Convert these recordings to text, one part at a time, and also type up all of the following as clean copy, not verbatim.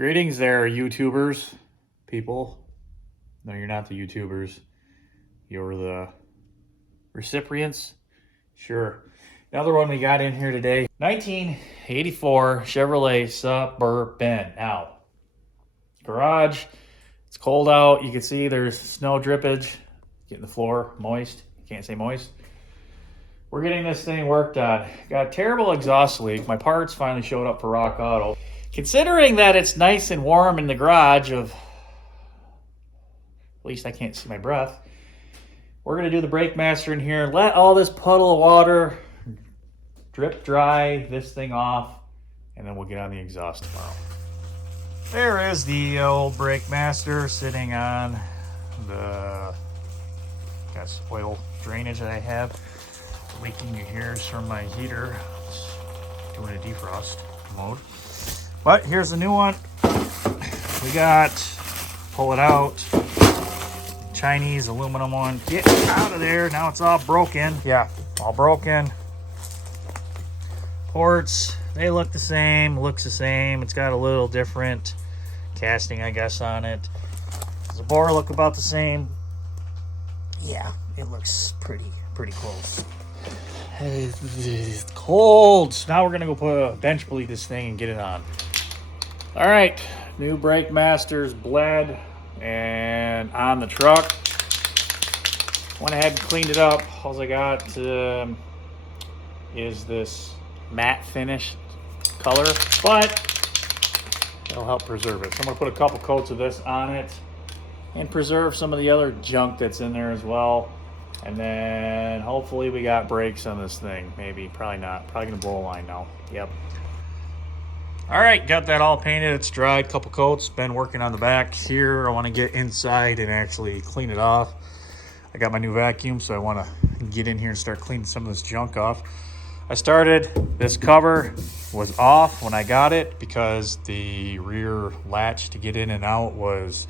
Greetings there, YouTubers, people. No, you're not the YouTubers. You're the recipients. Sure. Another one we got in here today. 1984 Chevrolet Suburban. Now, garage. It's cold out. You can see there's snow drippage. Getting the floor moist. Can't say moist. We're getting this thing worked on. Got a terrible exhaust leak. My parts finally showed up for Rock Auto. Considering that it's nice and warm in the garage at least I can't see my breath, we're going to do the brake master in here. Let all this puddle of water drip dry this thing off, and then we'll get on the exhaust tomorrow. There is the old brake master sitting on the oil drainage that I have. Leaking you hear is from my heater. It's doing a defrost mode. But here's the new one. We got, pull it out, Chinese aluminum one. Get out of there. Now it's all broken. Yeah, all broken. Ports, they look the same, looks the same. It's got a little different casting, I guess, on it. Does the bore look about the same? Yeah, it looks pretty close. It's cold. So now we're gonna go put a bench bleed this thing and get it on. All right, new brake masters bled and on the truck. Went ahead and cleaned it up. All I got is this matte finish color, but it'll help preserve it. So I'm gonna put a couple coats of this on it and preserve some of the other junk that's in there as well. And then hopefully we got brakes on this thing. Maybe, probably not. Probably gonna blow a line now. Yep. All right, got that all painted. It's dried, couple coats. Been working on the back here. I want to get inside and actually clean it off. I got my new vacuum, so I want to get in here and start cleaning some of this junk off. I started, this cover was off when I got it because the rear latch to get in and out was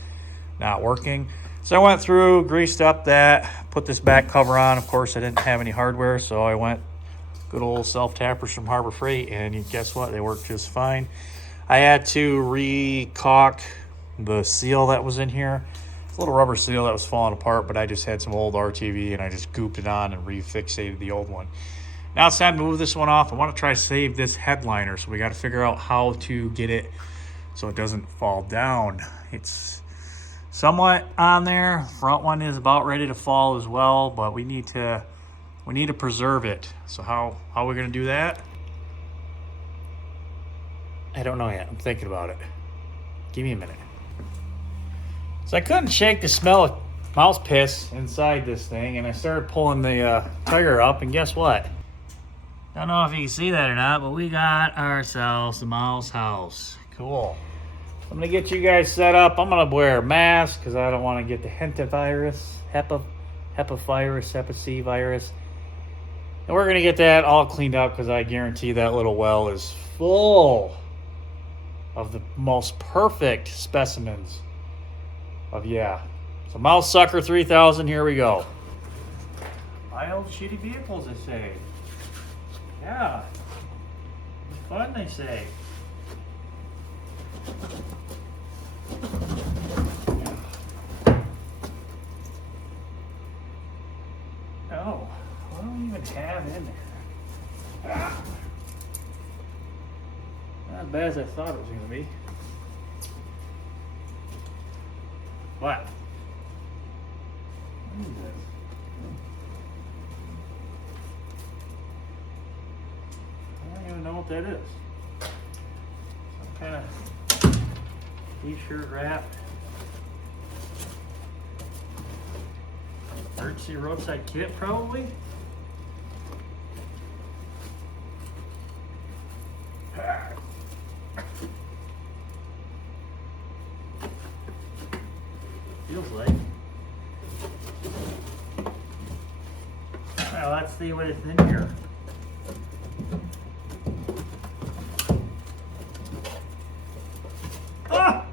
not working. So I went through, greased up that, put this back cover on. Of course, I didn't have any hardware, so I went good old self-tappers from Harbor Freight, and guess what? They worked just fine. I had to re-caulk the seal that was in here. It's a little rubber seal that was falling apart, but I just had some old RTV, and I just gooped it on and refixated the old one. Now it's time to move this one off. I want to try to save this headliner, so we got to figure out how to get it so it doesn't fall down. It's somewhat on there. Front one is about ready to fall as well, but we need to preserve it. So how are we going to do that? I don't know yet. I'm thinking about it. Give me a minute. So I couldn't shake the smell of mouse piss inside this thing, and I started pulling the tire up, and guess what? Don't know if you can see that or not, but we got ourselves the mouse house. Cool. I'm going to get you guys set up. I'm going to wear a mask because I don't want to get the hantavirus, hepavirus, hep C virus. And we're going to get that all cleaned up because I guarantee that little well is full of the most perfect specimens of, yeah. So Mouse Sucker 3000, here we go. Buy old shitty vehicles, they say. Yeah. It's fun, they say. Oh, what do we even have in there? Ah. Not as bad as I thought it was going to be. What? What is this? I don't even know what that is. Some kind of t-shirt wrap. Emergency roadside kit, probably. Feels like. Well, let's see what it's in here. Ah!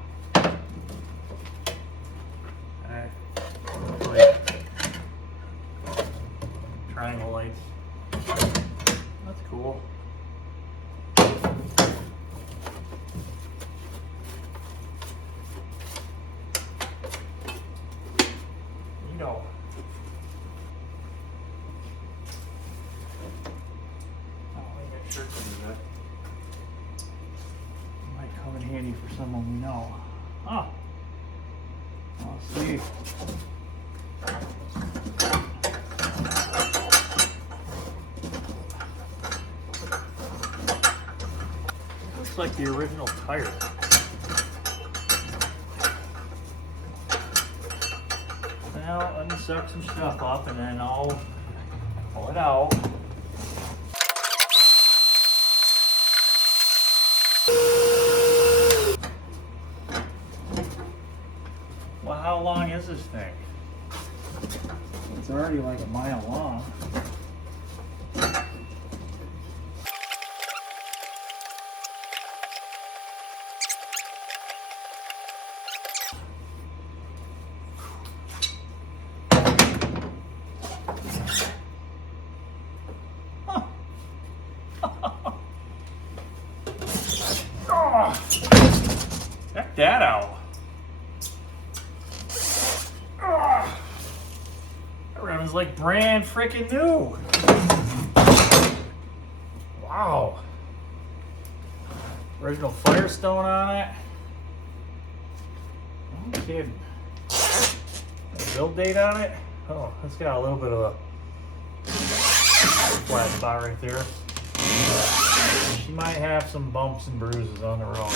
Triangle lights. That's cool. handy for someone we know. Oh, let's see. Looks like the original tire. Now let me suck some stuff up and then I'll pull it out. Well, how long is this thing? It's already like a mile long. Check that out. That rim is like brand freaking new. Wow. Original Firestone on it. No kidding. Build date on it. Oh, it's got a little bit of a flat spot right there. She might have some bumps and bruises on the road.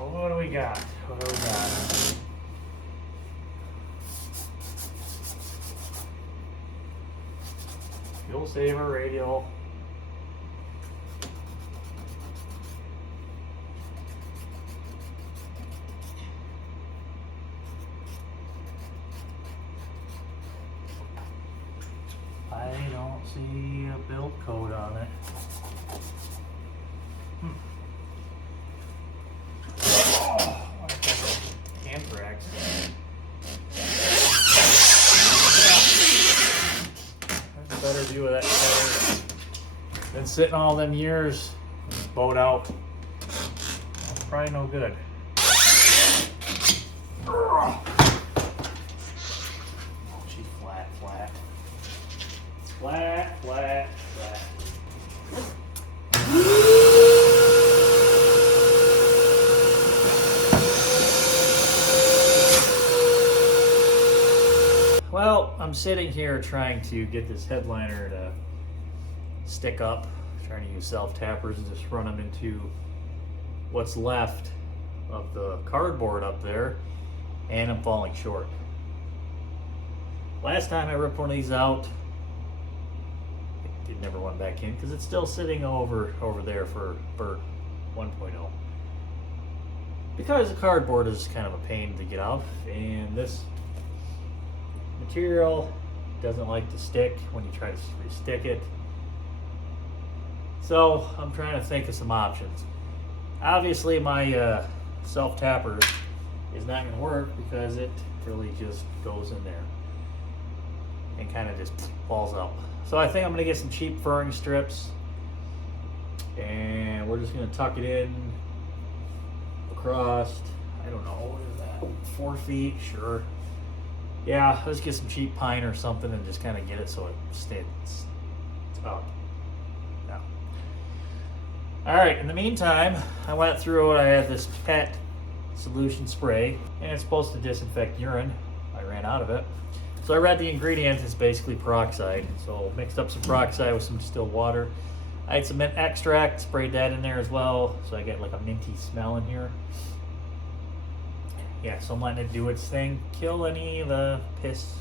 Oh, what do we got? What do we got? Fuel saver, radial. I don't see a build code on it. Oh, anthrax. That's a better view of that tire. Been sitting all them years, bowed out. Probably no good. Oh, she's flat. Flat. Well, I'm sitting here trying to get this headliner to stick up, trying to use self-tappers and just run them into what's left of the cardboard up there, and I'm falling short. Last time I ripped one of these out, it never went back in because it's still sitting over there for Bert 1.0. Because the cardboard is kind of a pain to get out, and this material doesn't like to stick when you try to re-stick it. So I'm trying to think of some options. Obviously my self-tapper is not going to work because it really just goes in there and kind of just falls out. So I think I'm going to get some cheap furring strips and we're just going to tuck it in across, I don't know, what is that, 4 feet, sure. Yeah, let's get some cheap pine or something and just kind of get it so it stays up. Yeah. All right, in the meantime, I went through it. I had this pet solution spray and it's supposed to disinfect urine. I ran out of it. So I read the ingredients, it's basically peroxide. So mixed up some peroxide with some distilled water. I had some mint extract, sprayed that in there as well. So I get like a minty smell in here. Yeah, so I'm letting it do its thing. Kill any of the piss.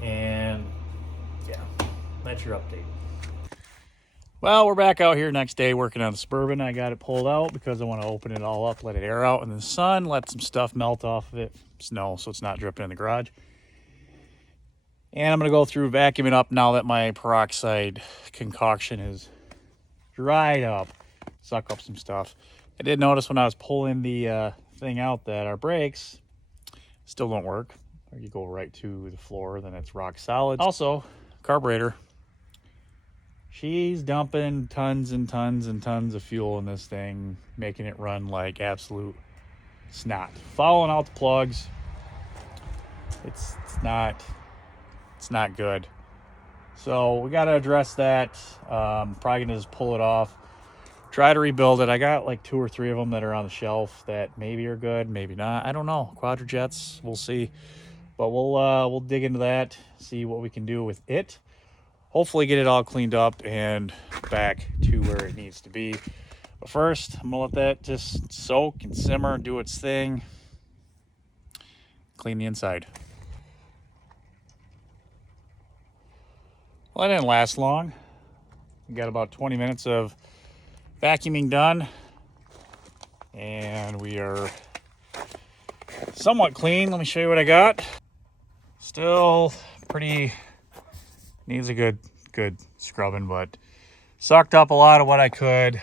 And yeah, that's your update. Well, we're back out here next day working on the Suburban. I got it pulled out because I want to open it all up, let it air out in the sun, let some stuff melt off of it, snow, so it's not dripping in the garage. And I'm going to go through vacuuming up now that my peroxide concoction is dried up. Suck up some stuff. I did notice when I was pulling the thing out that our brakes still don't work. Or you go right to the floor, then it's rock solid. Also, carburetor. She's dumping tons and tons and tons of fuel in this thing, making it run like absolute snot. Following out the plugs. It's not good. So we got to address that. Probably gonna just pull it off, try to rebuild it. I got like 2 or 3 of them that are on the shelf that maybe are good, maybe not. I don't know. Quadrajets, we'll see. But we'll dig into that, see what we can do with it. Hopefully get it all cleaned up and back to where it needs to be. But first, I'm gonna let that just soak and simmer, do its thing. Clean the inside. Well, that didn't last long. We got about 20 minutes of vacuuming done. And we are somewhat clean. Let me show you what I got. Still pretty, needs a good scrubbing, but sucked up a lot of what I could.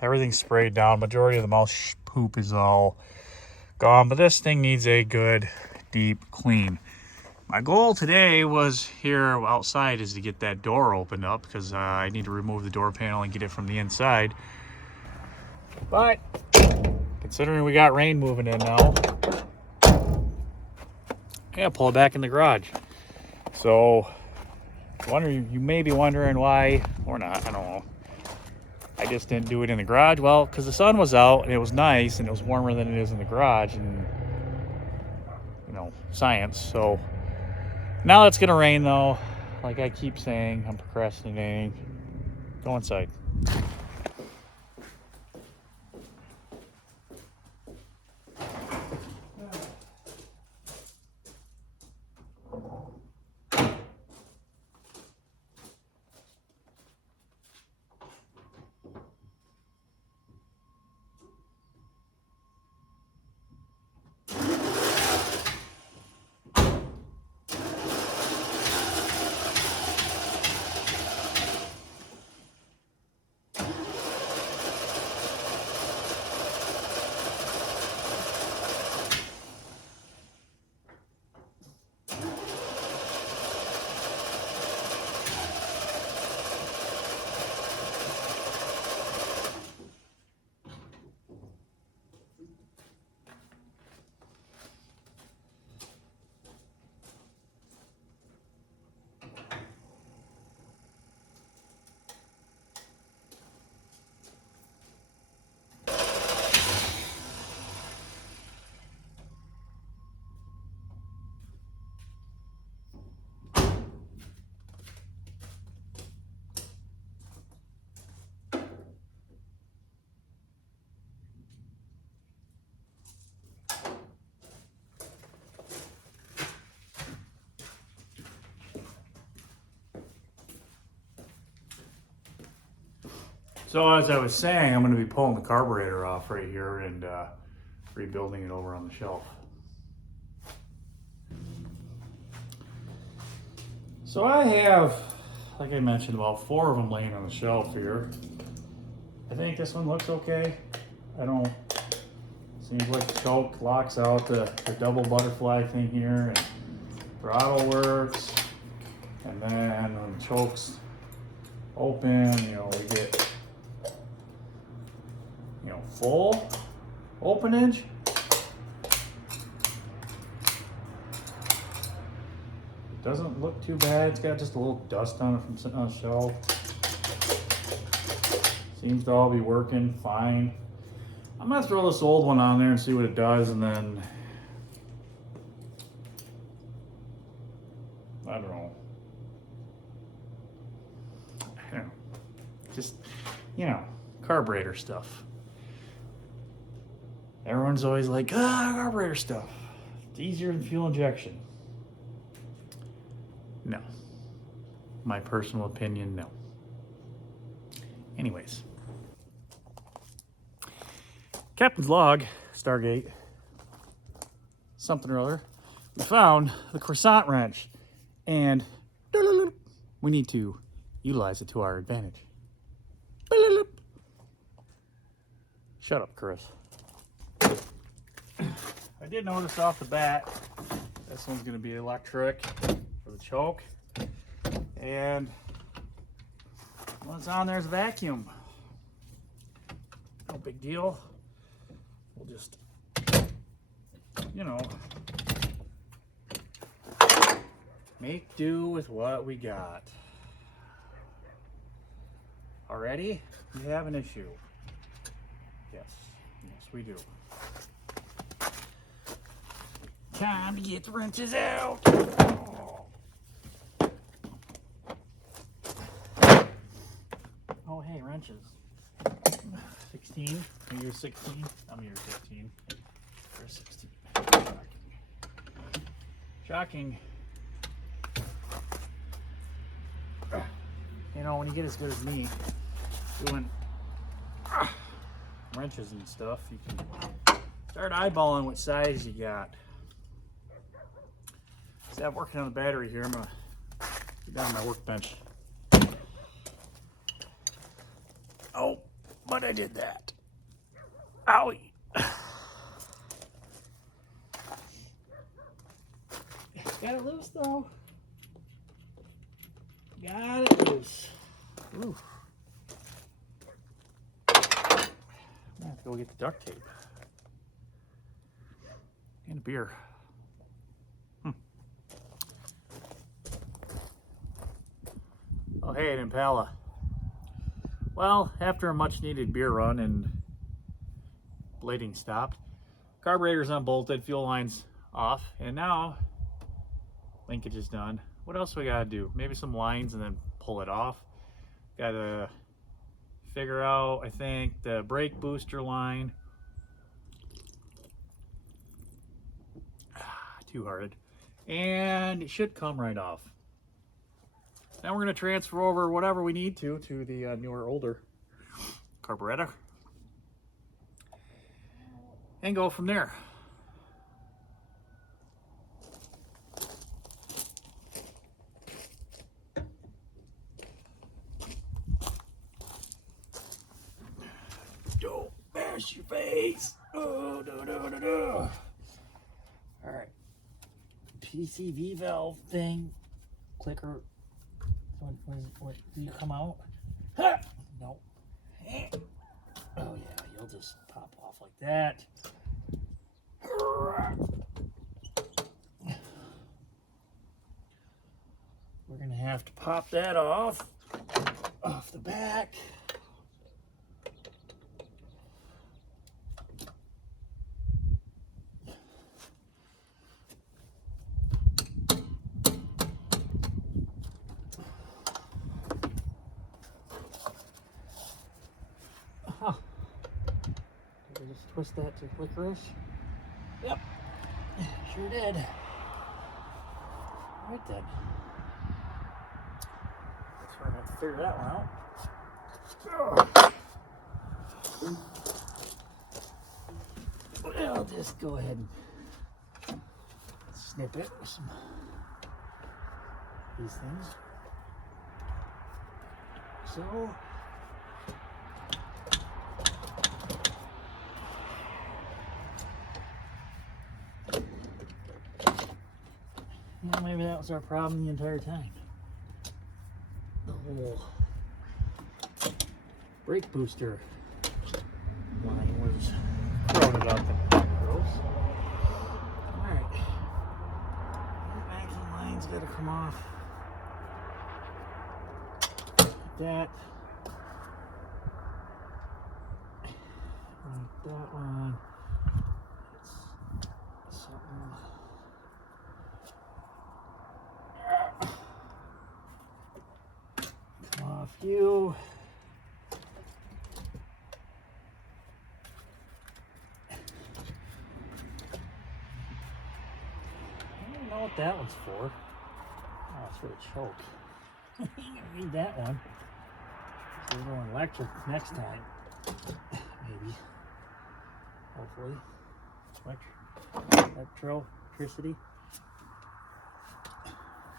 Everything's sprayed down. Majority of the mouse poop is all gone, but this thing needs a good deep clean. My goal today was here outside is to get that door opened up because I need to remove the door panel and get it from the inside. But considering we got rain moving in now, yeah, pull it back in the garage. So you may be wondering why or not, I don't know. I just didn't do it in the garage. Well, because the sun was out and it was nice and it was warmer than it is in the garage, and you know, science. So now it's gonna rain though. Like I keep saying, I'm procrastinating. Go inside. So as I was saying, I'm going to be pulling the carburetor off right here and rebuilding it over on the shelf. So I have, like I mentioned, about 4 of them laying on the shelf here. I think this one looks okay. Seems like the choke locks out the double butterfly thing here, and throttle works. And then when the choke's open, you know, we get, you know, full openage. It doesn't look too bad. It's got just a little dust on it from sitting on the shelf. Seems to all be working fine. I'm gonna throw this old one on there and see what it does, and then I don't know. Just, you know, carburetor stuff. Everyone's always like, carburetor stuff. It's easier than fuel injection. No. My personal opinion, no. Anyways. Captain's log, Stargate, something or other. We found the croissant wrench, and we need to utilize it to our advantage. Shut up, Chris. I did notice off the bat, this one's going to be electric for the choke, and what's on there is vacuum. No big deal. We'll just, you know, make do with what we got. Already? We have an issue. Yes. Yes, we do. Time to get the wrenches out. Oh, hey, wrenches. 16? You're 16? I'm year 15. You're 16. Shocking. You know, when you get as good as me doing wrenches and stuff, you can start eyeballing what size you got. See, I'm working on the battery here. I'm gonna get down to my workbench. Oh, but I did that. Owie. Got it loose though. Got it loose. Ooh. I'm gonna have to go get the duct tape. And a beer. Oh, hey, an Impala. Well, after a much needed beer run and blading stopped, carburetor's unbolted, fuel line's off, and now linkage is done. What else we gotta do? Maybe some lines and then pull it off. Gotta figure out, I think, the brake booster line. Two-hearted. And it should come right off. Now we're gonna transfer over whatever we need to the newer, older carburetor. And go from there. Don't bash your face. Oh, no, no, no, no. All right. PCV valve thing. Clicker. What do you come out? Ha! No. Oh yeah, you'll just pop off like that. We're gonna have to pop that off the back. Huh. Did I just twist that to licorice? Yep, sure did. Right then. Guess we're gonna have to figure that one out. I'll just go ahead and snip it with some these things. So. Well, maybe that was our problem the entire time. The whole brake booster line was crowded up and gross. Alright. The action line's gotta come off. Like that. Like that one. It's something. Off you. I don't know what that one's for. Oh, it's for a choke. You can read that one. So we're going electric next time. Maybe. Hopefully. Electricity.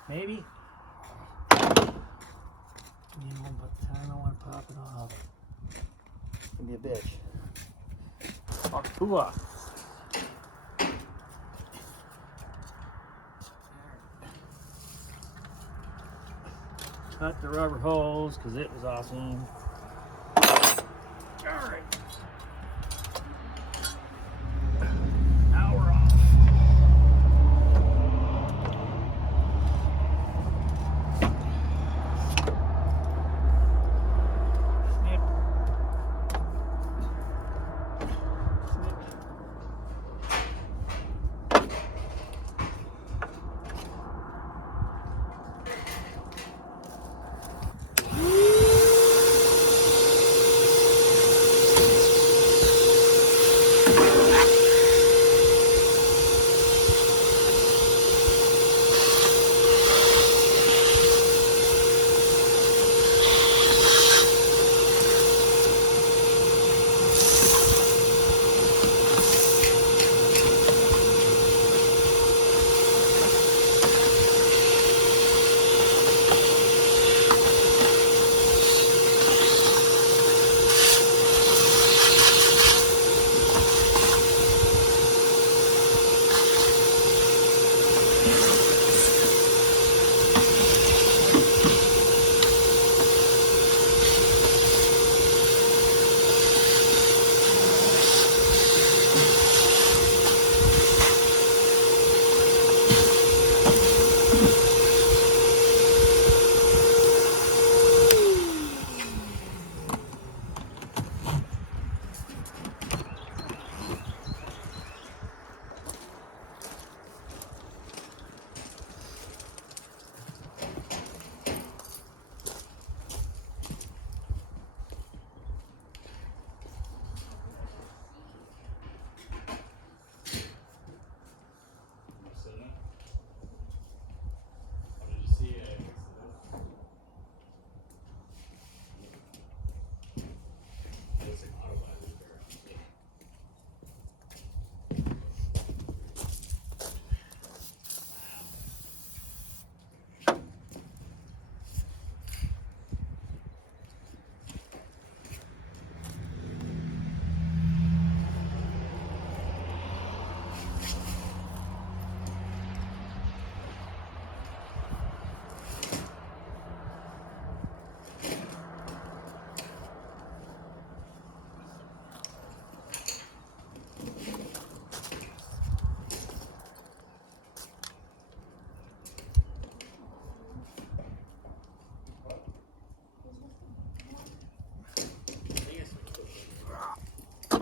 Maybe. You know, by the time I want to pop it off, it's gonna be a bitch. Akua. Cut the rubber hose because it was awesome. All right. Now we're off.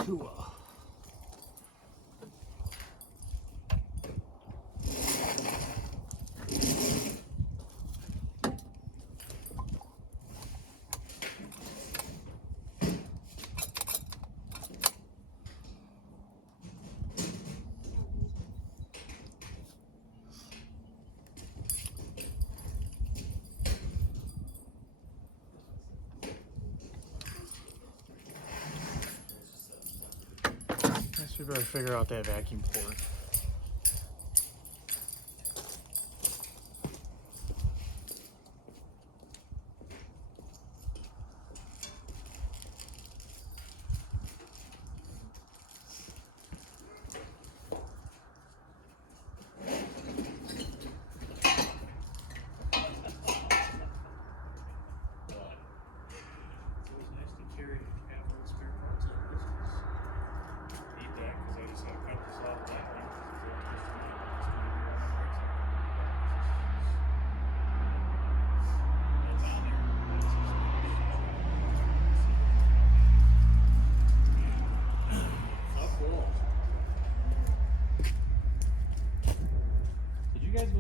Cool. We better figure out that vacuum port.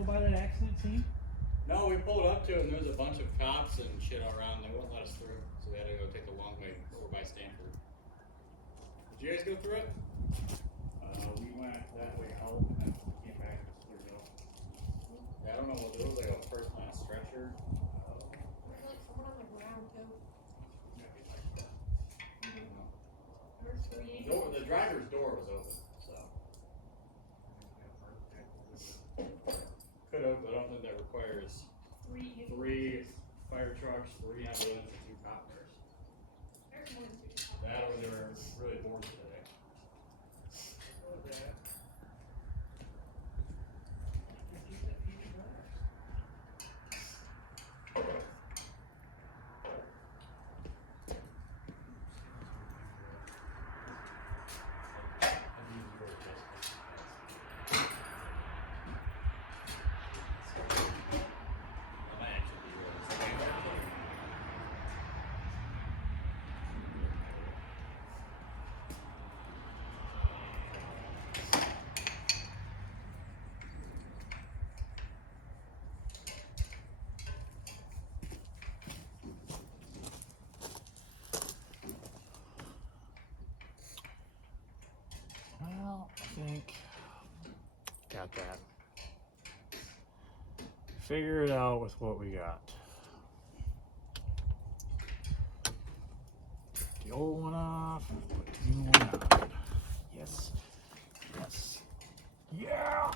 By that accident scene? No, we pulled up to it and there was a bunch of cops and shit all around. They wouldn't let us through, so we had to go take the long way over by Stanford. Did you guys go through it? We went that way out and then came back and cleared it up. Yeah, I don't know what there was like a person on a stretcher. There's like someone on the ground too. There's three. The driver's door was open, so. Could have, but I don't think that requires three fire trucks, 3 ambulance, and 2 cop cars. There's more than 2. That or they were really bored today. Well, I think got that. Figure it out with what we got. Take the old one off, put the new one on. Yes. Yes. Yeah!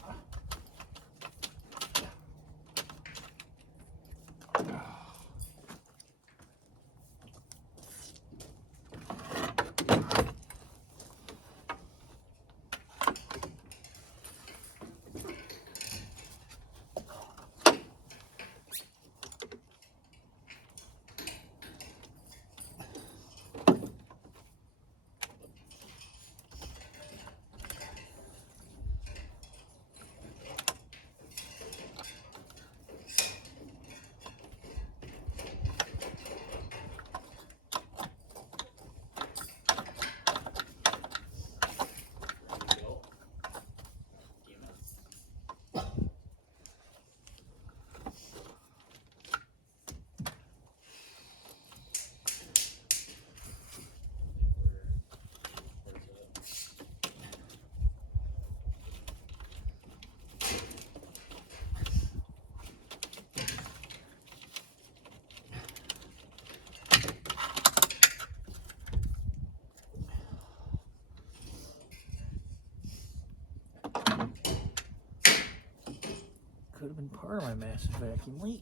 Could have been part of my massive vacuum leak.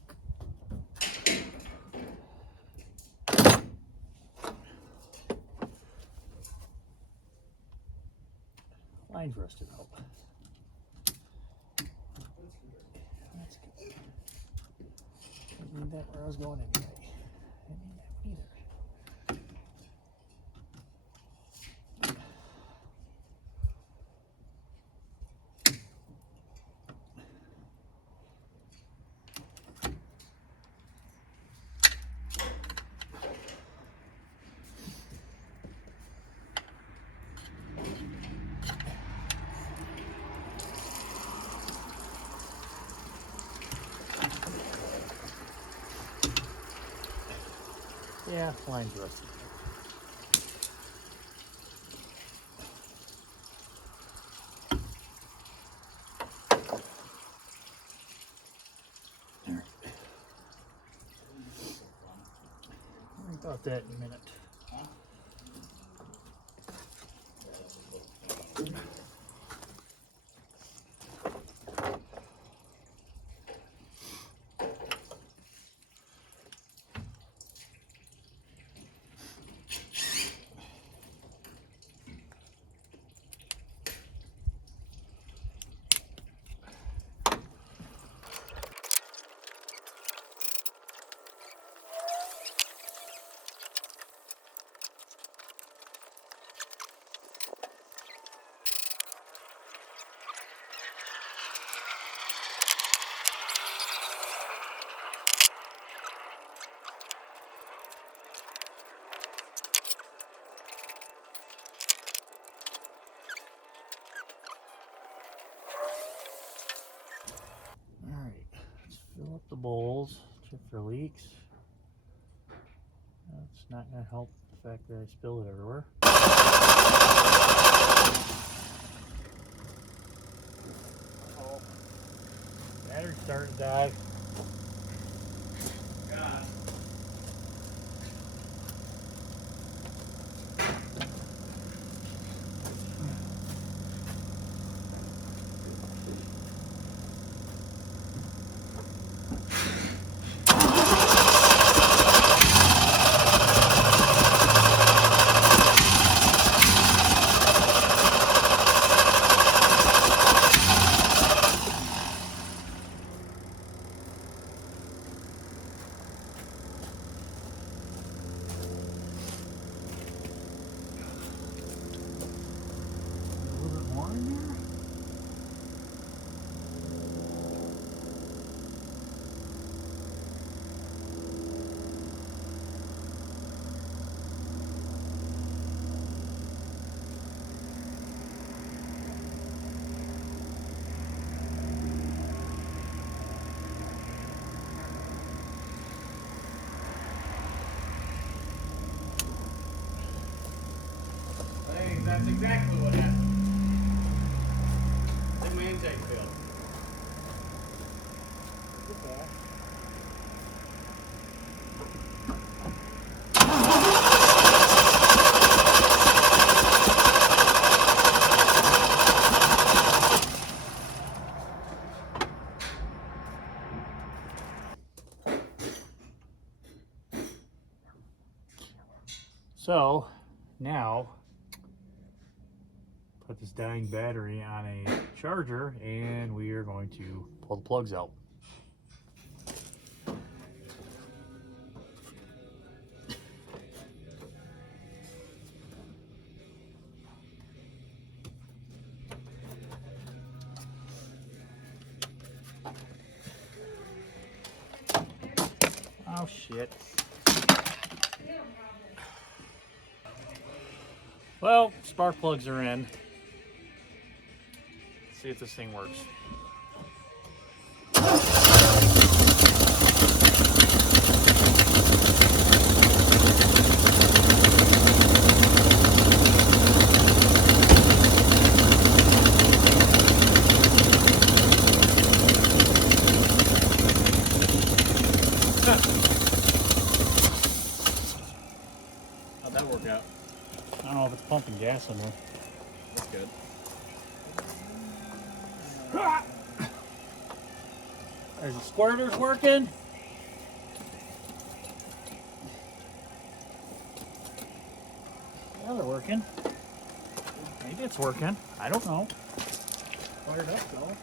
Line rusted out. That's good. Didn't need that where I was going anyway. Didn't need that one either. Yeah, line's rusty. Worry about that in a minute. Huh? Alright, let's fill up the bowls, check for leaks. That's not going to help the fact that I spilled it everywhere. Uh-oh. Battery's starting to die. God. A little bit more in there. Hey, that's exactly what happened. The main tank failed. So now put this dying battery on a charger and we are going to pull the plugs out. Oh shit. Well, spark plugs are in. Let's see if this thing works. How'd that work out? I don't know if it's pumping gas in there. That's good. There's the squirters working. Yeah, they're working. Maybe it's working. I don't know. Fired up though.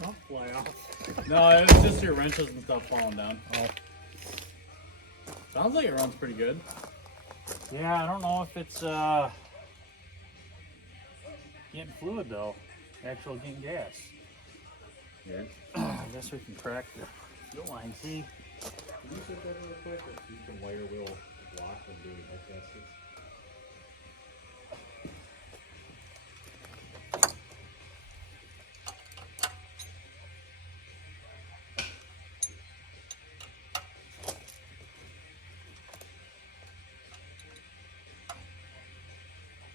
Don't fly off. No, it's just your wrenches and stuff falling down. Oh. Sounds like it runs pretty good. Yeah, I don't know if it's getting fluid though. Actual getting gas. Yeah. I guess we can crack the fuel line, see. Can you set that real quick? If you can wire wheel lock and do the head gaskets.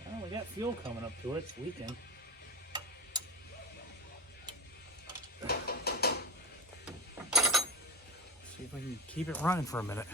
Well, we got fuel coming up to it. It's leaking. See if we can keep it running for a minute.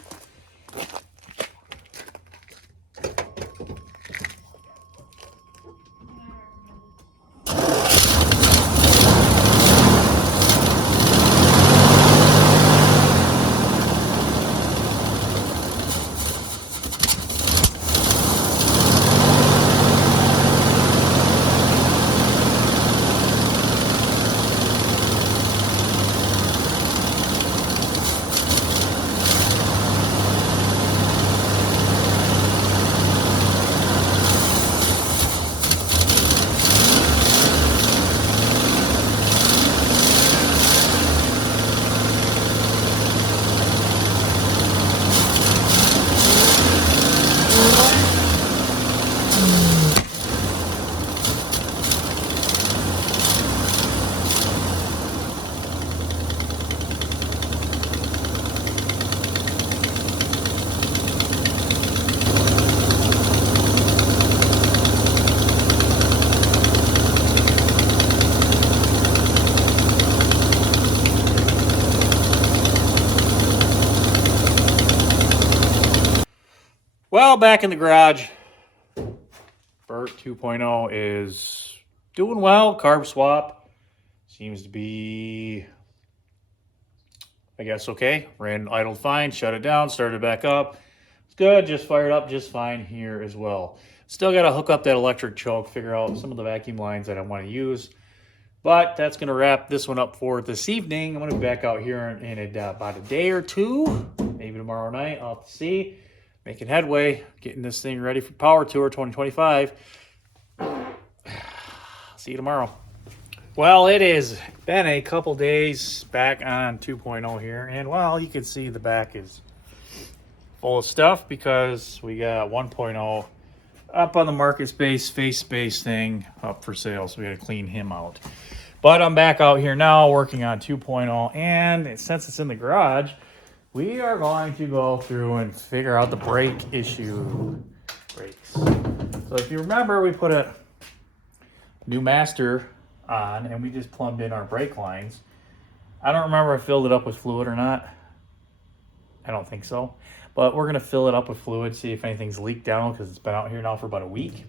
Well, back in the garage, Bert 2.0 is doing well. Carb swap seems to be, I guess, okay. Ran idled fine, shut it down, started back up. It's good, just fired up just fine here as well. Still got to hook up that electric choke, figure out some of the vacuum lines that I want to use. But that's going to wrap this one up for this evening. I'm going to be back out here in about a day or two, maybe tomorrow night. I'll have to see. Making headway, getting this thing ready for Power Tour 2025. See you tomorrow. Well, it has been a couple days back on 2.0 here, and well, you can see the back is full of stuff because we got 1.0 up on the market space, face space thing up for sale, so we had to clean him out. But I'm back out here now working on 2.0, and since it's in the garage, we are going to go through and figure out the brake issue. Brakes. So if you remember, we put a new master on and we just plumbed in our brake lines. I don't remember if I filled it up with fluid or not. I don't think so. But we're going to fill it up with fluid, see if anything's leaked down because it's been out here now for about a week.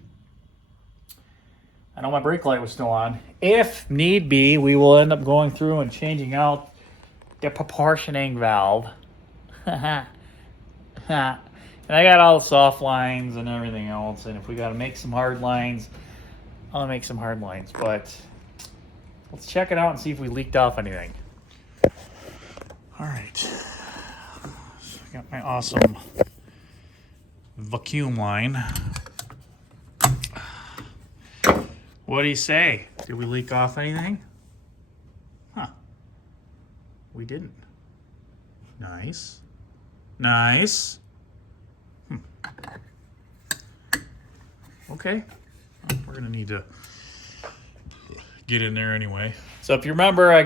I know my brake light was still on. If need be, we will end up going through and changing out the proportioning valve. And I got all the soft lines and everything else, and if we got to make some hard lines, I'll make some hard lines. But let's check it out and see if we leaked off anything. All right, so I got my awesome vacuum line. What do you say? Did we leak off anything? Huh, we didn't. Nice. Nice. Okay. We're going to need to get in there anyway. So if you remember, I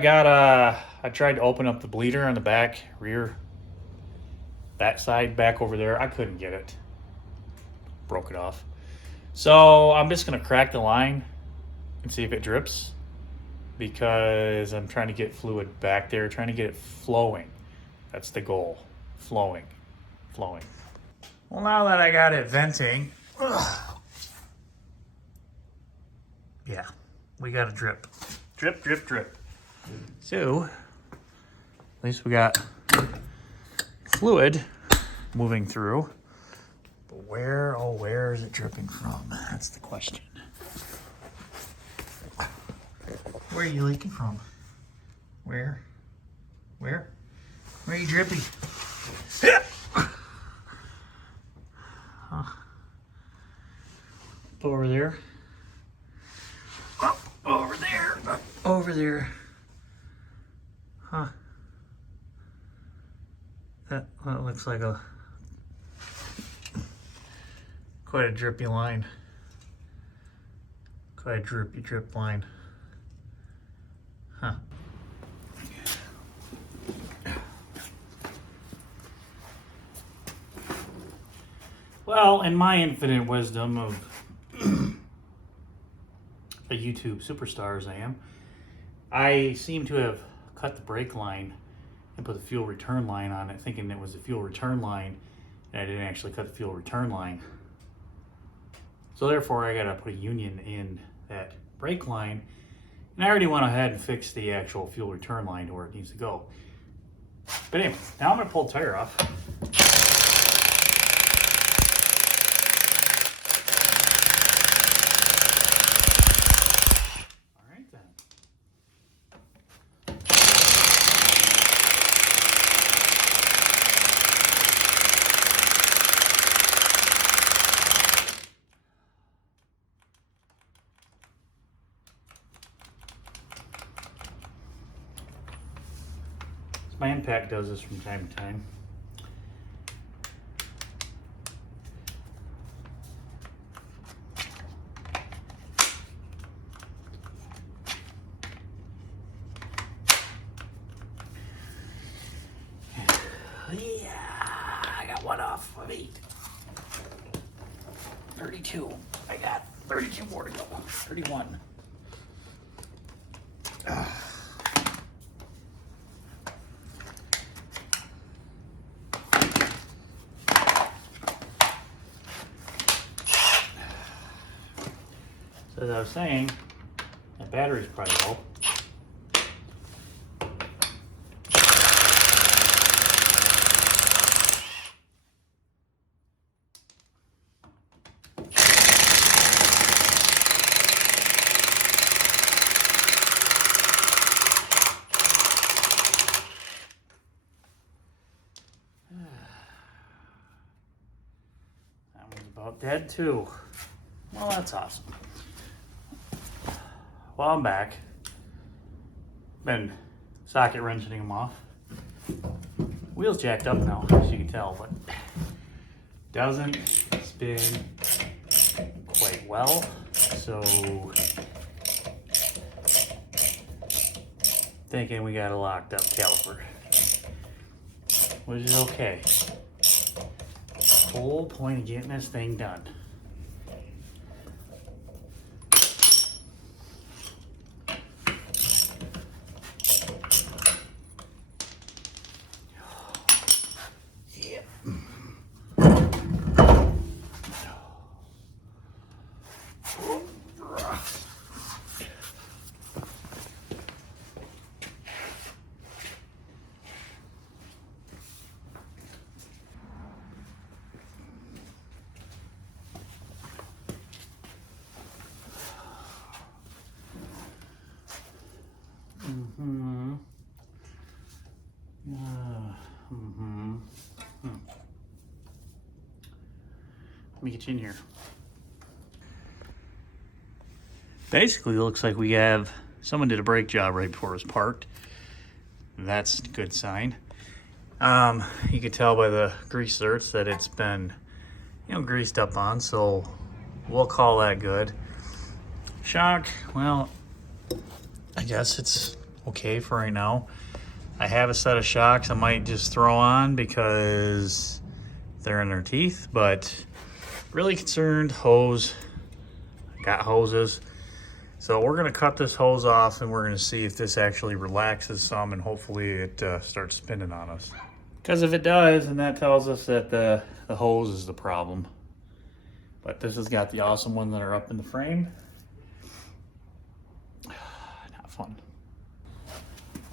tried to open up the bleeder on the back rear, that side back over there. I couldn't get it. Broke it off. So I'm just going to crack the line and see if it drips because I'm trying to get fluid back there, trying to get it flowing. That's the goal. Flowing. Well, now that I got it venting, yeah, we got a drip. Drip. So, at least we got fluid moving through. But where is it dripping from? That's the question. Where are you leaking from? Where are you dripping? Huh. Over there. Over there. Huh. That looks like a quite a drippy line. Quite a drippy drip line. Huh. Well, in my infinite wisdom of a YouTube superstar as I am, I seem to have cut the brake line and put the fuel return line on it, thinking it was the fuel return line, and I didn't actually cut the fuel return line. So therefore, I gotta put a union in that brake line, and I already went ahead and fixed the actual fuel return line to where it needs to go. But anyway, now I'm gonna pull the tire off. My impact does this from time to time. Yeah, I got one off of 8. 32. I got 32 more to go. 31. So as I was saying, that battery's probably low. That one's about dead too. Well, that's awesome. Well, I'm back. Been socket wrenching them off. Wheel's jacked up now, as you can tell, but doesn't spin quite well. So thinking we got a locked up caliper, which is okay. Whole point of getting this thing done. Let me get you in here. Basically, it looks like we have someone did a brake job right before it was parked. That's a good sign. You can tell by the grease zerts that it's been, greased up on, so we'll call that good. Shock, well, I guess it's okay for right now. I have a set of shocks I might just throw on because they're in their teeth, but really concerned hose. Got hoses. So we're gonna cut this hose off and we're gonna see if this actually relaxes some, and hopefully it starts spinning on us. Because if it does, then that tells us that the hose is the problem. But this has got the awesome ones that are up in the frame. Not fun.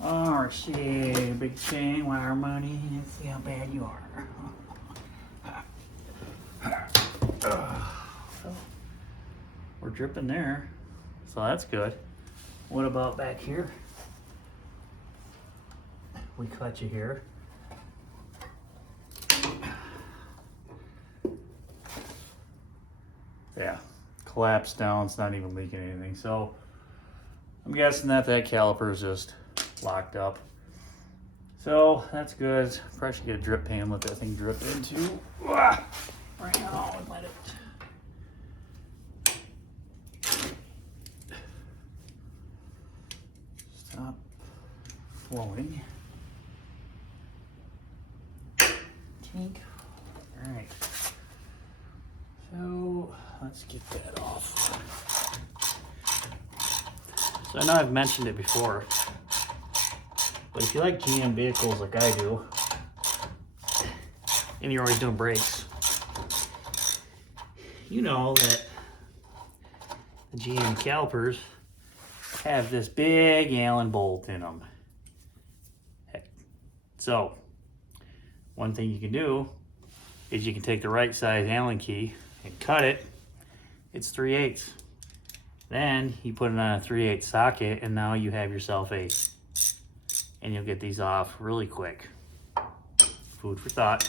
Oh, shit, big chain, wire money. Let's see how bad you are. We're dripping there, so that's good. What about back here? We cut you here. Yeah, collapsed down, it's not even leaking anything. So I'm guessing that caliper is just locked up. So that's good. Probably should get a drip pan, let that thing drip into right now and let it. Stop flowing. Tink. All right. So let's get that off. So I know I've mentioned it before, but if you like GM vehicles like I do, and you're always doing brakes, you know that the GM calipers have this big Allen bolt in them. So one thing you can do is you can take the right size Allen key and cut it. It's 3/8. Then you put it on a 3/8 socket, and now you have yourself a, and you'll get these off really quick. Food for thought.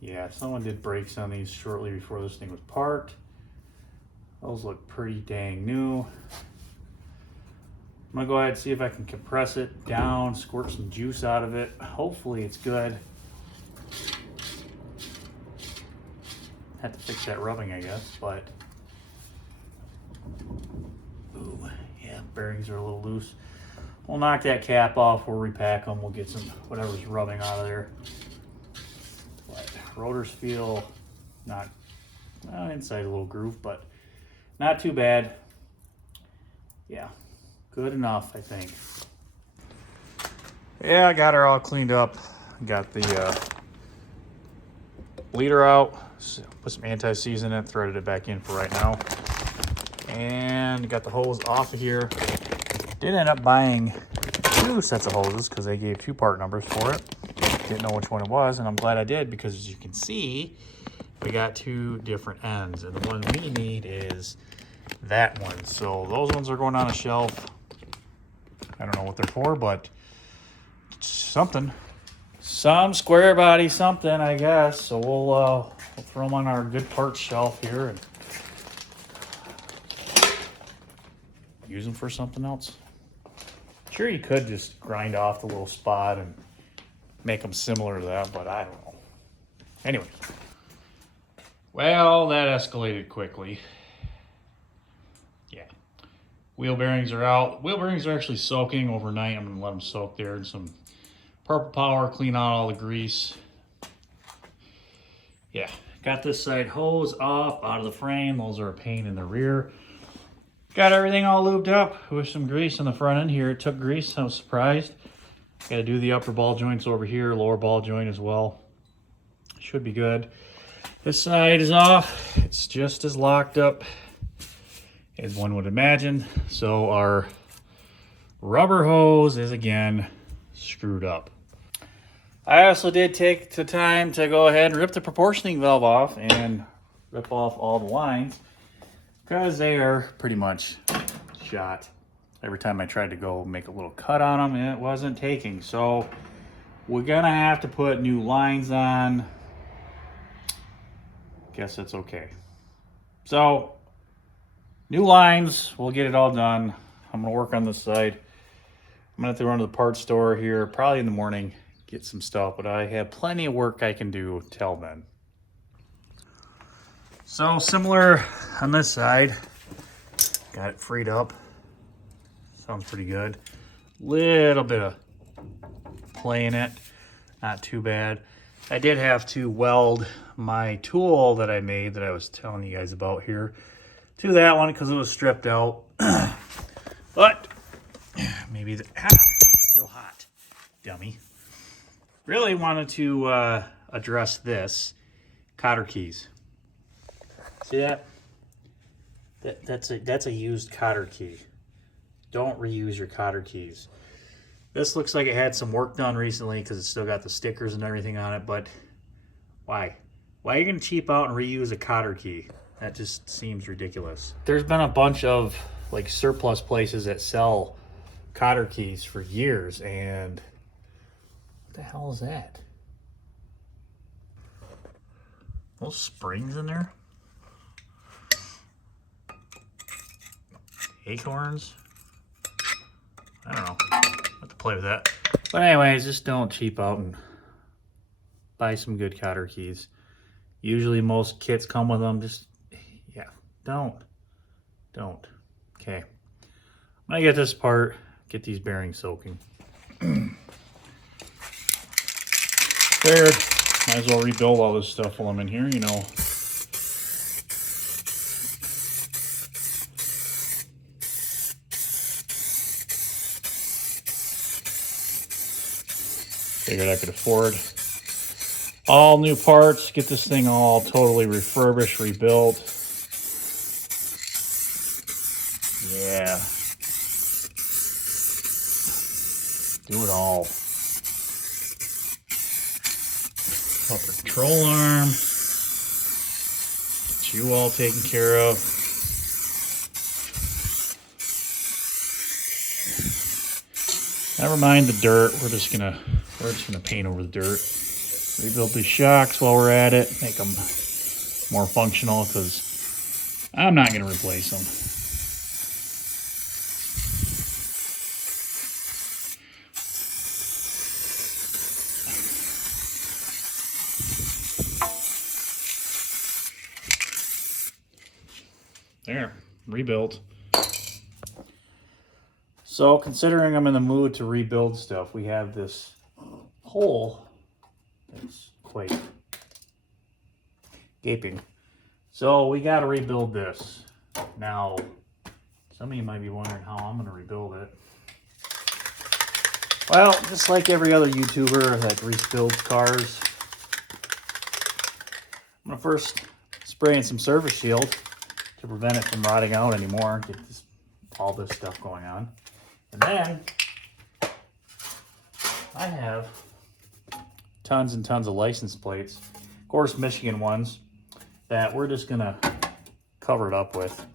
Yeah, someone did brakes on these shortly before this thing was parked. Those look pretty dang new. I'm gonna go ahead and see if I can compress it down, squirt some juice out of it. Hopefully it's good. Have to fix that rubbing, I guess, but. Ooh, yeah, bearings are a little loose. We'll knock that cap off, we'll repack them, we'll get some whatever's rubbing out of there. But rotors feel not, inside a little groove, but not too bad. Yeah, good enough, I think. Yeah, I got her all cleaned up. Got the leader out, put some anti-seize in it, threaded it back in for right now. And got the hose off of here. Did end up buying 2 sets of hoses because they gave 2 part numbers for it. Didn't know which one it was, and I'm glad I did because as you can see, we got 2 different ends, and the one we need is that one. So those ones are going on a shelf. I don't know what they're for, but it's something. Some square body something, I guess. So we'll throw them on our good parts shelf here and use them for something else. Sure, you could just grind off the little spot and make them similar to that, but I don't know. Anyway. Well, that escalated quickly. Yeah. Wheel bearings are out. Wheel bearings are actually soaking overnight. I'm going to let them soak there in some Purple Power, clean out all the grease. Yeah. Got this side hose off, out of the frame. Those are a pain in the rear. Got everything all lubed up with some grease on the front end here. It took grease, I was surprised. Got to do the upper ball joints over here, lower ball joint as well. Should be good. This side is off. It's just as locked up as one would imagine. So our rubber hose is again screwed up. I also did take the time to go ahead and rip the proportioning valve off and rip off all the lines because they are pretty much shot. Every time I tried to go make a little cut on them, it wasn't taking. So we're gonna have to put new lines on. Guess that's okay. So new lines, we'll get it all done. I'm gonna work on this side. I'm gonna have to run to the parts store here probably in the morning, get some stuff, but I have plenty of work I can do till then. So similar on this side, got it freed up. Sounds pretty good. Little bit of play in it, not too bad. I did have to weld my tool that I made that I was telling you guys about here to that one because it was stripped out. But maybe still hot, dummy. Really wanted to address this cotter keys. See that? That's a used cotter key. Don't reuse your cotter keys. This looks like it had some work done recently because it's still got the stickers and everything on it, but why? Why are you going to cheap out and reuse a cotter key? That just seems ridiculous. There's been a bunch of like surplus places that sell cotter keys for years, and What the hell is that? Those springs in there? Acorns? I don't know. I'll have to play with that. But anyways, just don't cheap out and buy some good cotter keys. Usually most kits come with them. Just, yeah, don't. Okay. I'm gonna get this part, get these bearings soaking. Prepared. Might as well rebuild all this stuff while I'm in here, you know. Figured I could afford all new parts, get this thing all totally refurbished, rebuilt. Yeah. Do it all. Upper control arm. Get you all taken care of. Never mind the dirt. We're just gonna paint over the dirt. Rebuild these shocks while we're at it. Make them more functional because I'm not gonna replace them. There, rebuilt. So considering I'm in the mood to rebuild stuff, we have this hole that's quite gaping. So we got to rebuild this. Now, some of you might be wondering how I'm going to rebuild it. Well, just like every other YouTuber that rebuilds cars, I'm going to first spray in some surface shield to prevent it from rotting out anymore. Get all this stuff going on. And then I have tons and tons of license plates, of course Michigan ones, that we're just gonna cover it up with.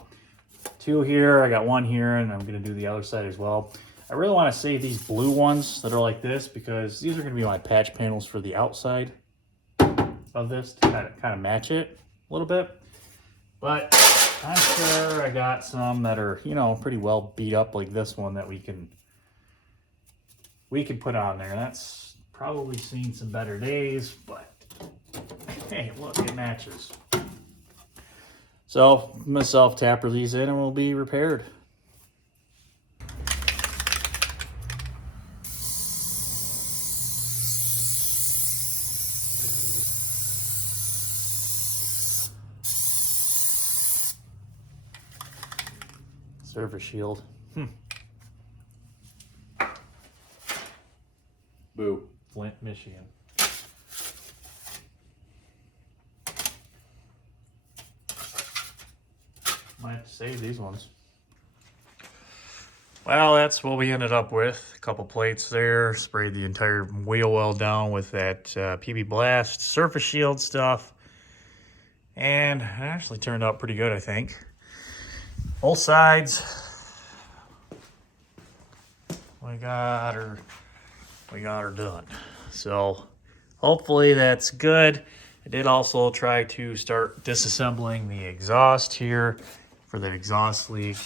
2 here, I got 1 here, and I'm gonna do the other side as well. I really want to save these blue ones that are like this because these are gonna be my patch panels for the outside of this to kind of match it a little bit. But I'm sure I got some that are, you know, pretty well beat up like this one that we can put on there. That's probably seen some better days, but hey, look, it matches. So I'm gonna self-tapper these in and we'll be repaired. Surface shield. Boo. Flint, Michigan. Might have to save these ones. Well, that's what we ended up with. A couple plates there. Sprayed the entire wheel well down with that PB Blast surface shield stuff. And it actually turned out pretty good, I think. Both sides, we got her done. So hopefully that's good. I did also try to start disassembling the exhaust here for the exhaust leak. I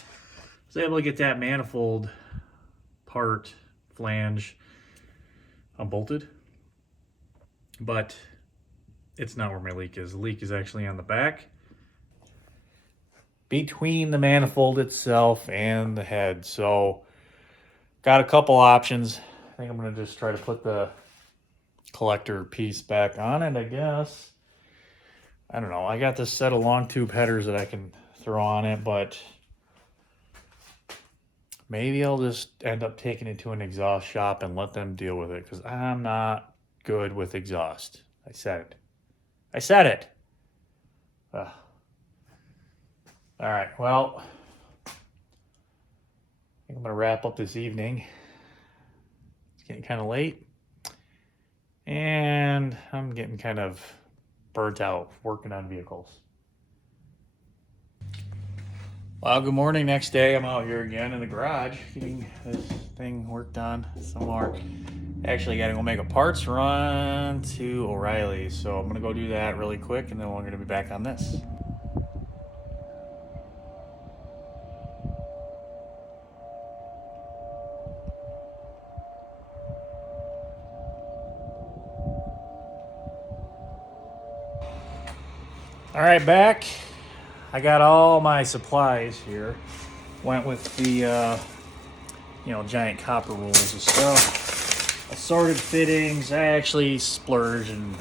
was able to get that manifold part flange unbolted, but it's not where my leak is. The leak is actually on the back, between the manifold itself and the head. So got a couple options. I think I'm gonna just try to put the collector piece back on it, I guess. I don't know. I got this set of long tube headers that I can throw on it, but maybe I'll just end up taking it to an exhaust shop and let them deal with it because I'm not good with exhaust. I said it. Ugh. All right, well, I think I'm gonna wrap up this evening. It's getting kind of late, and I'm getting kind of burnt out working on vehicles. Well, good morning. Next day, I'm out here again in the garage getting this thing worked on some more. Actually, gotta go make a parts run to O'Reilly's. So I'm gonna go do that really quick, and then we're gonna be back on this. All right, back. I got all my supplies here. Went with the, giant copper rolls and stuff. Assorted fittings. I actually splurged and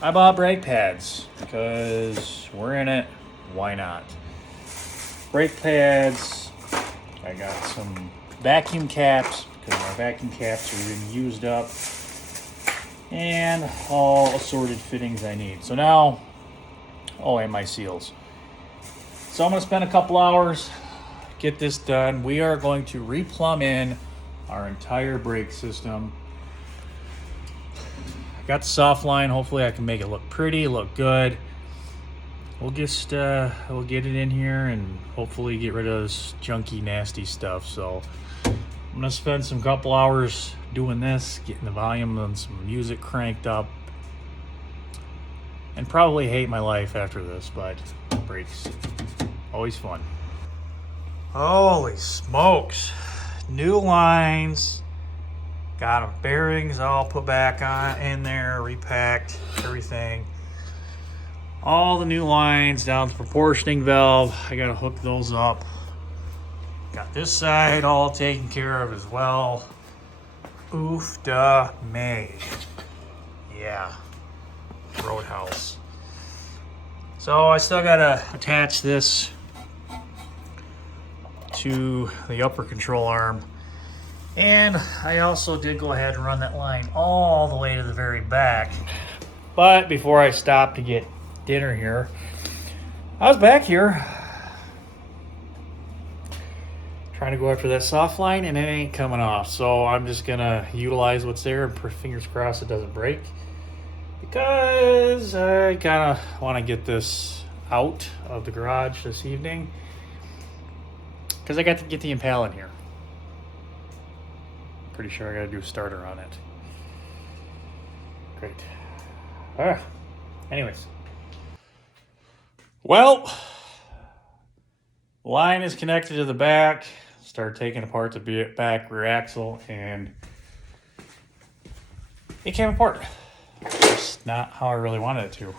I bought brake pads because we're in it. Why not? Brake pads. I got some vacuum caps because my vacuum caps are getting used up. And all assorted fittings I need. So now, and my seals. So I'm going to spend a couple hours, get this done. We are going to replumb in our entire brake system. I got the soft line. Hopefully I can make it look pretty, look good. We'll just, we'll get it in here and hopefully get rid of this junky, nasty stuff. So I'm going to spend some couple hours doing this, getting the volume and some music cranked up, and probably hate my life after this, but brakes, always fun. Holy smokes. New lines, got them bearings all put back on in there, repacked, everything. All the new lines down to the proportioning valve. I gotta hook those up. Got this side all taken care of as well. Oof da may. Yeah. Roadhouse. So I still gotta attach this to the upper control arm. And I also did go ahead and run that line all the way to the very back. But before I stopped to get dinner here, I was back here trying to go after that soft line, and it ain't coming off. So I'm just gonna utilize what's there and fingers crossed it doesn't break, because I kind of want to get this out of the garage this evening, because I got to get the Impala in here. Pretty sure I got to do a starter on it. Great. Anyways. Well, line is connected to the back. Start taking apart the back rear axle, and it came apart. It's not how I really wanted it to.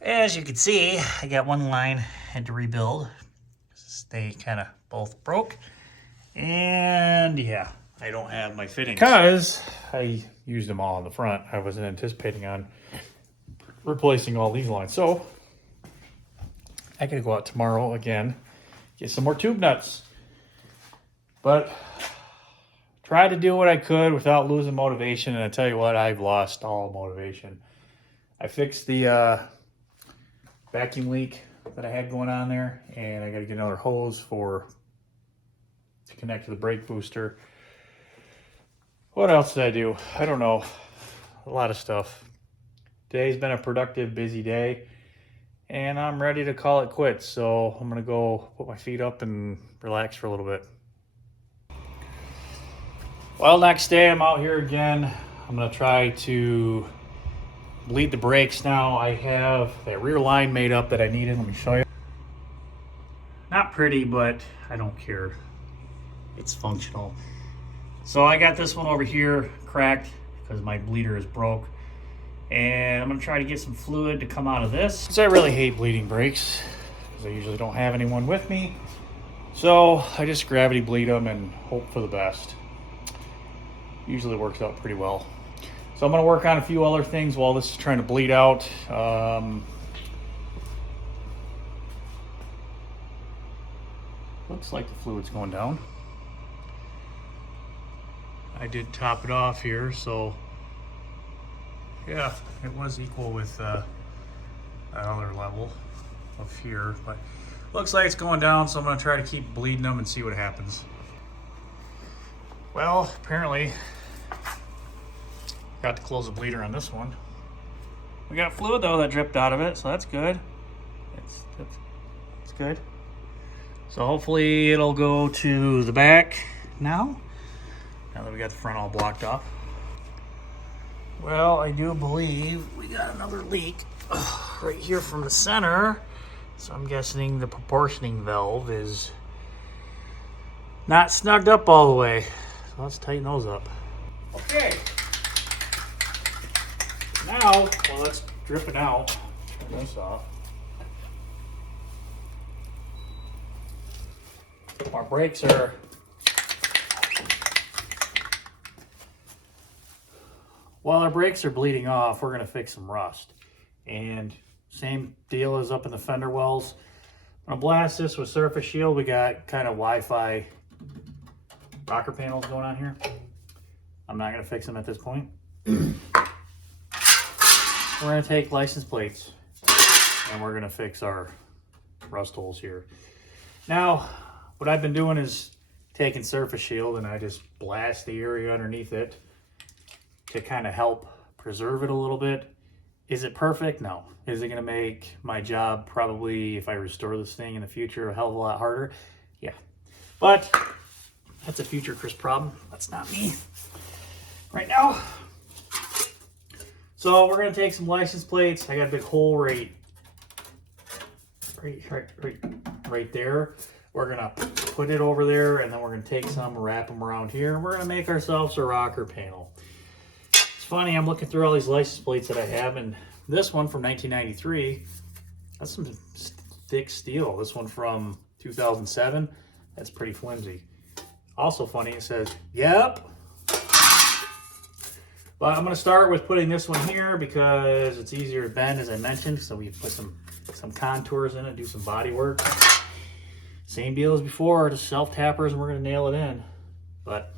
As you can see, I got one line I had to rebuild. They kind of both broke. And yeah, I don't have my fittings, because I used them all on the front. I wasn't anticipating on replacing all these lines. So I gotta go out tomorrow again, get some more tube nuts. But try to do what I could without losing motivation, and I tell you what, I've lost all motivation. I fixed the vacuum leak that I had going on there, and I got to get another hose to connect to the brake booster. What else did I do? I don't know. A lot of stuff. Today's been a productive, busy day, and I'm ready to call it quits. So I'm going to go put my feet up and relax for a little bit. Well, next day I'm out here again. I'm going to try to bleed the brakes now. I have that rear line made up that I needed. Let me show you. Not pretty, but I don't care. It's functional. So I got this one over here cracked because my bleeder is broke. And I'm going to try to get some fluid to come out of this, because I really hate bleeding brakes, because I usually don't have anyone with me. So I just gravity bleed them and hope for the best. Usually works out pretty well. So I'm going to work on a few other things while this is trying to bleed out. Looks like the fluid's going down. I did top it off here, so yeah, it was equal with that other level of here, but looks like it's going down, so I'm going to try to keep bleeding them and see what happens. Well, apparently got to close the bleeder on this one. We got fluid though that dripped out of it, so that's good. It's good. So hopefully it'll go to the back now. Now that we got the front all blocked off. Well, I do believe we got another leak right here from the center. So I'm guessing the proportioning valve is not snugged up all the way. So let's tighten those up. Okay. Now, well, let's drip it out. Turn this off. Our brakes are while our brakes are bleeding off, we're going to fix some rust. And same deal as up in the fender wells. I'm going to blast this with Surface Shield. We got kind of Wi-Fi rocker panels going on here. I'm not going to fix them at this point. We're going to take license plates and we're going to fix our rust holes here. Now, what I've been doing is taking Surface Shield and I just blast the area underneath it to kind of help preserve it a little bit. Is it perfect? No. Is it going to make my job probably, if I restore this thing in the future, a hell of a lot harder? Yeah. But that's a future Chris problem. That's not me right now. So we're going to take some license plates. I got a big hole right there. We're going to put it over there, and then we're going to take some, wrap them around here, and we're going to make ourselves a rocker panel. It's funny, I'm looking through all these license plates that I have, and this one from 1993, that's some thick steel. This one from 2007, that's pretty flimsy. Also funny, it says, yep. But I'm going to start with putting this one here because it's easier to bend, as I mentioned. So we put some contours in it, do some body work. Same deal as before, just self-tappers, and we're going to nail it in. But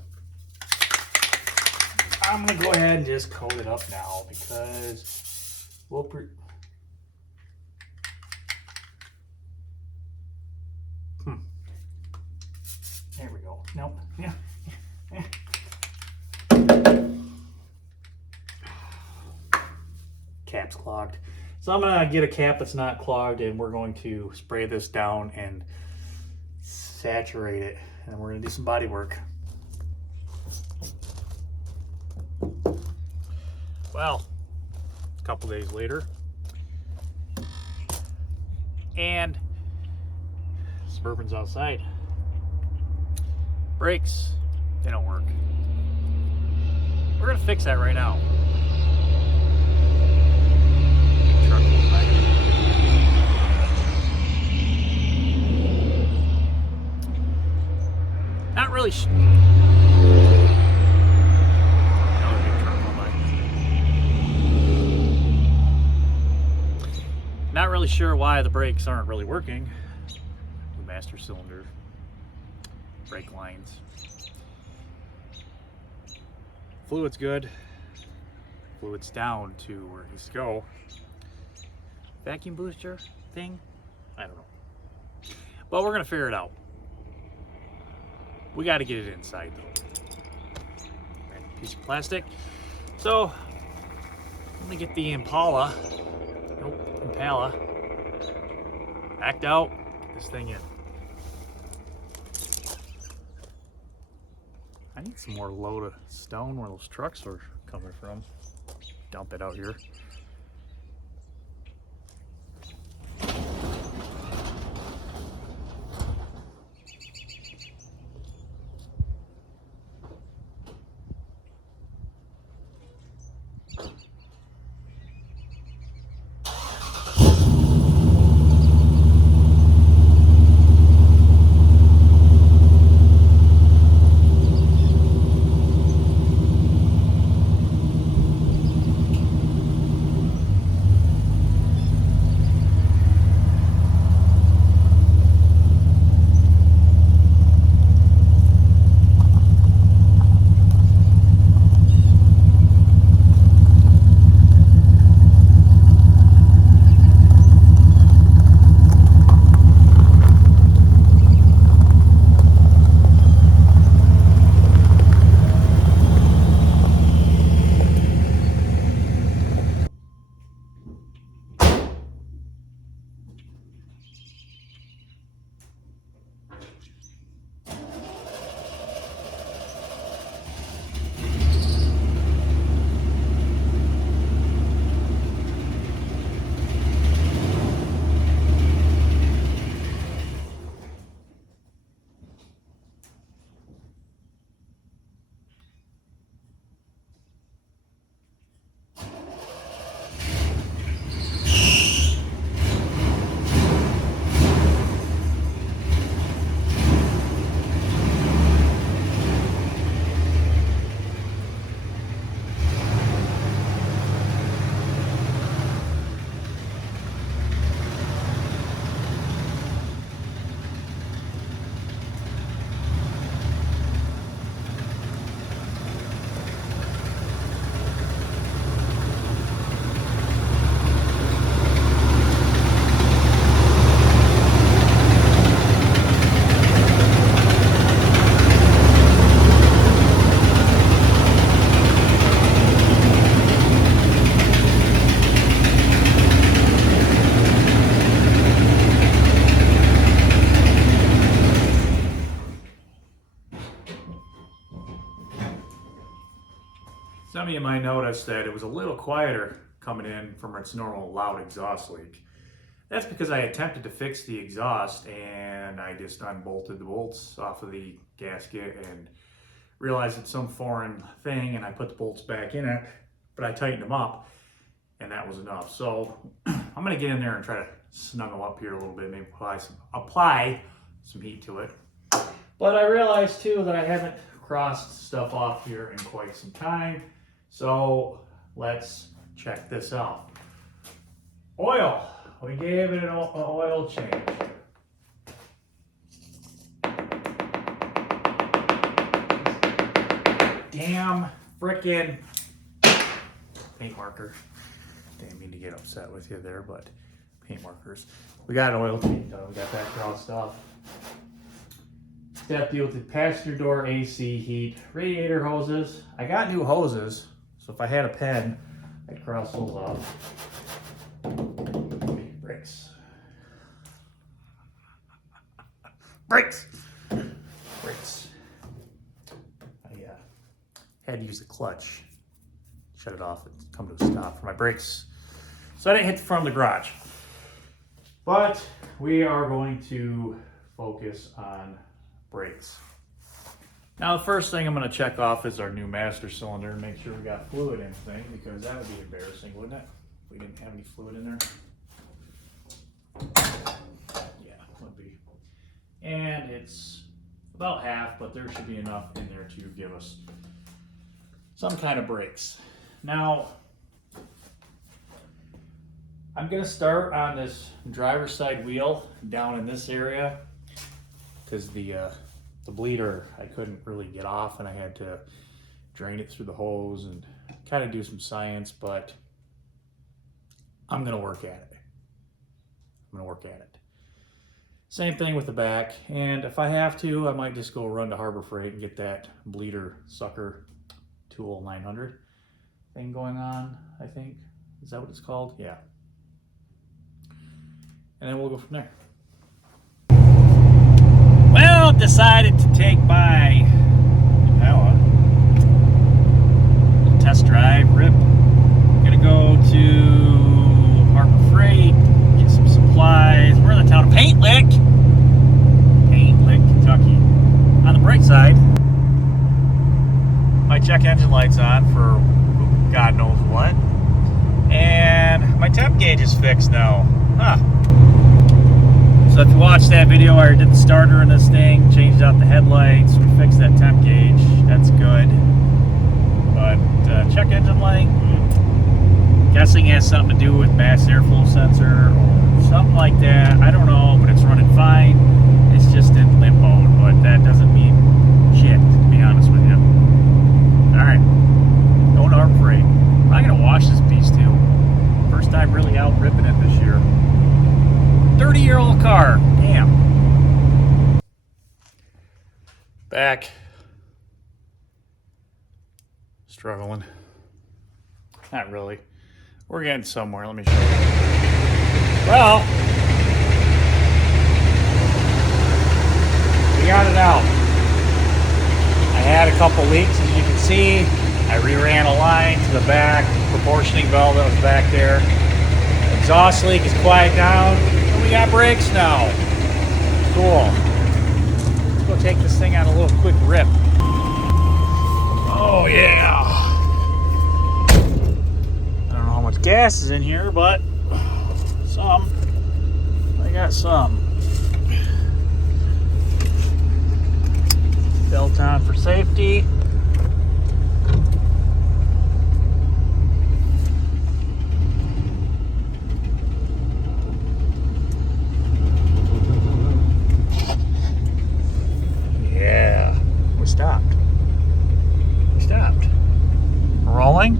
I'm going to go ahead and just coat it up now because we'll... There we go. Nope. Yeah. Cap's clogged. So I'm going to get a cap that's not clogged and we're going to spray this down and saturate it. And we're going to do some body work. Well, a couple days later. And Suburban's outside. Brakes, they don't work. We're going to fix that right now. Truck goes by. Not really Not really sure why the brakes aren't really working. New master cylinder, brake lines. Fluid's good. Fluid's down to where it needs to go. Vacuum booster thing? I don't know. Well, we're gonna figure it out. We gotta get it inside though. Piece of plastic. So, let me get the Impala backed out, get this thing in. I need some more load of stone where those trucks are coming from. Dump it out here. Some of you might notice that it was a little quieter coming in from its normal loud exhaust leak. That's because I attempted to fix the exhaust and I just unbolted the bolts off of the gasket and realized it's some foreign thing, and I put the bolts back in it, but I tightened them up and that was enough. So I'm gonna get in there and try to snug them up here a little bit, maybe apply some heat to it. But I realized too that I haven't crossed stuff off here in quite some time. So let's check this out. Oil. We gave it an oil change. Damn frickin' paint marker. Didn't mean to get upset with you there, but paint markers. We got an oil change done. We got that crossed off. Step deal with the passenger door AC heat, radiator hoses. I got new hoses, so if I had a pen, I'd cross those off. Brakes. Brakes! Brakes. I had to use the clutch. Shut it off and come to a stop for my brakes. So I didn't hit the front of the garage. But we are going to focus on brakes. Now the first thing I'm going to check off is our new master cylinder and make sure we got fluid in the thing, because that would be embarrassing, wouldn't it? If we didn't have any fluid in there. Yeah, would be. And it's about half, but there should be enough in there to give us some kind of brakes. Now, I'm going to start on this driver's side wheel down in this area, because the bleeder I couldn't really get off and I had to drain it through the hose and kind of do some science, but I'm going to work at it. Same thing with the back, and if I have to, I might just go run to Harbor Freight and get that bleeder sucker tool 900 thing going on, I think. Is that what it's called? Yeah. And then we'll go from there. Well, decided to take my test drive rip. Gonna go to Harbor Freight, get some supplies. We're in the town of Paint Lick, Kentucky. On the brake side, my check engine light's on for God knows what. And my temp gauge is fixed now. Huh. So if you watched that video, I did the starter in this thing, changed out the headlights, we fixed that temp gauge. That's good. But check engine light, guessing it has something to do with mass airflow sensor or something like that. I don't know, but it's running fine. It's just in limp mode, but that doesn't mean shit, to be honest with you. Alright, going to Harbor Freight. I'm going to wash this beast too. First time really out ripping it this year. 30-year-old car. Damn. Back. Struggling. Not really. We're getting somewhere. Let me show you. Well, we got it out. I had a couple leaks, as you can see. I reran a line to the back, proportioning valve that was back there. Exhaust leak is quiet down. We got brakes now. Cool. Let's go take this thing on a little quick rip. Oh yeah. I don't know how much gas is in here, but some. I got some. Belt on for safety. Stopped. Rolling,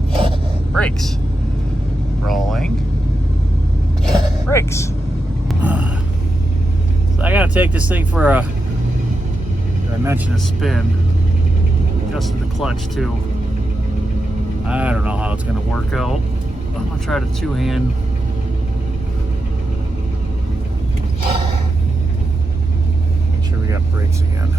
brakes. Rolling, brakes. So I gotta take this thing for a, I mentioned a spin. Adjusted the clutch too. I don't know how it's gonna work out. I'm gonna try to two-hand. Make sure we got brakes again.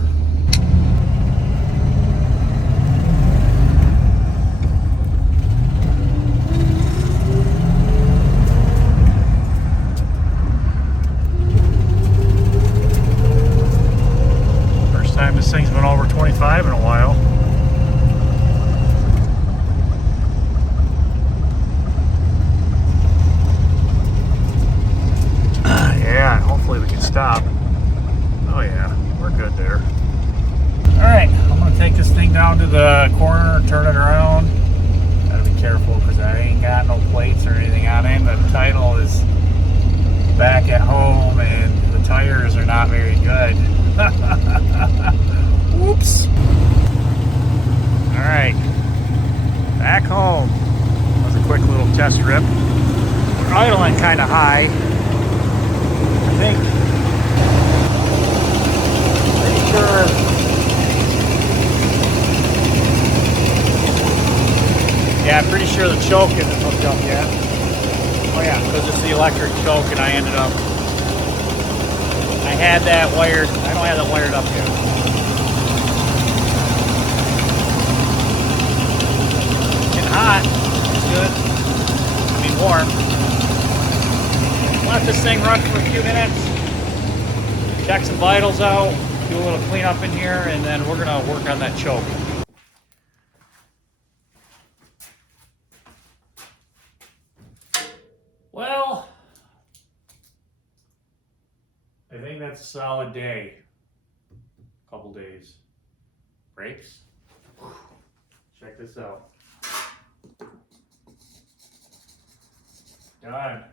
stop. Oh yeah, we're good there. All right, I'm gonna take this thing down to the corner and turn it around. Gotta be careful because I ain't got no plates or anything on it. The title is back at home and the tires are not very good. Whoops. All right, back home. That was a quick little test rip. We're idling kind of high. I think. Pretty sure. Yeah, I'm pretty sure the choke isn't hooked up yet. Oh yeah, because it's the electric choke and I ended up, I had that wired, I don't have that wired up yet. Getting hot, it's good. I mean warm. Let this thing run for a few minutes. Check some vitals out, do a little cleanup in here, and then we're gonna work on that choke. Well, I think that's a solid day. Couple days. Brakes. Check this out. Done.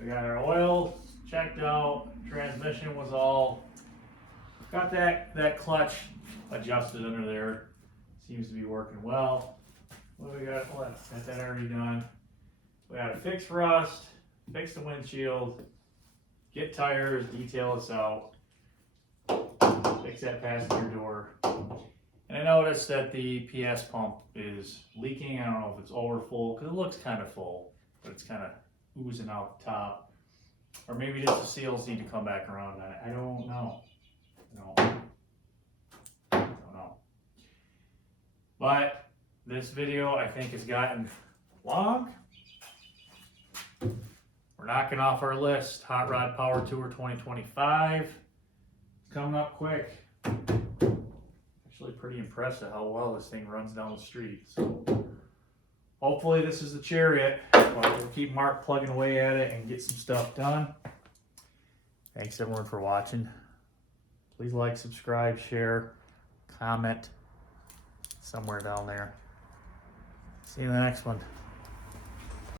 We got our oil checked out. Transmission was all. Got that clutch adjusted under there. Seems to be working well. What do we got left? Got that already done. We gotta fix rust, fix the windshield, get tires, detail this out, fix that passenger door. And I noticed that the PS pump is leaking. I don't know if it's over full, because it looks kind of full, but it's kind of oozing out the top. Or maybe just the seals need to come back around on it. I don't know. I don't know. But this video, I think, has gotten long. We're knocking off our list. Hot Rod Power Tour 2025. It's coming up quick. Actually pretty impressive how well this thing runs down the street. So hopefully this is the Chariot. We'll keep Mark plugging away at it and get some stuff done. Thanks everyone for watching. Please like, subscribe, share, comment somewhere down there. See you in the next one.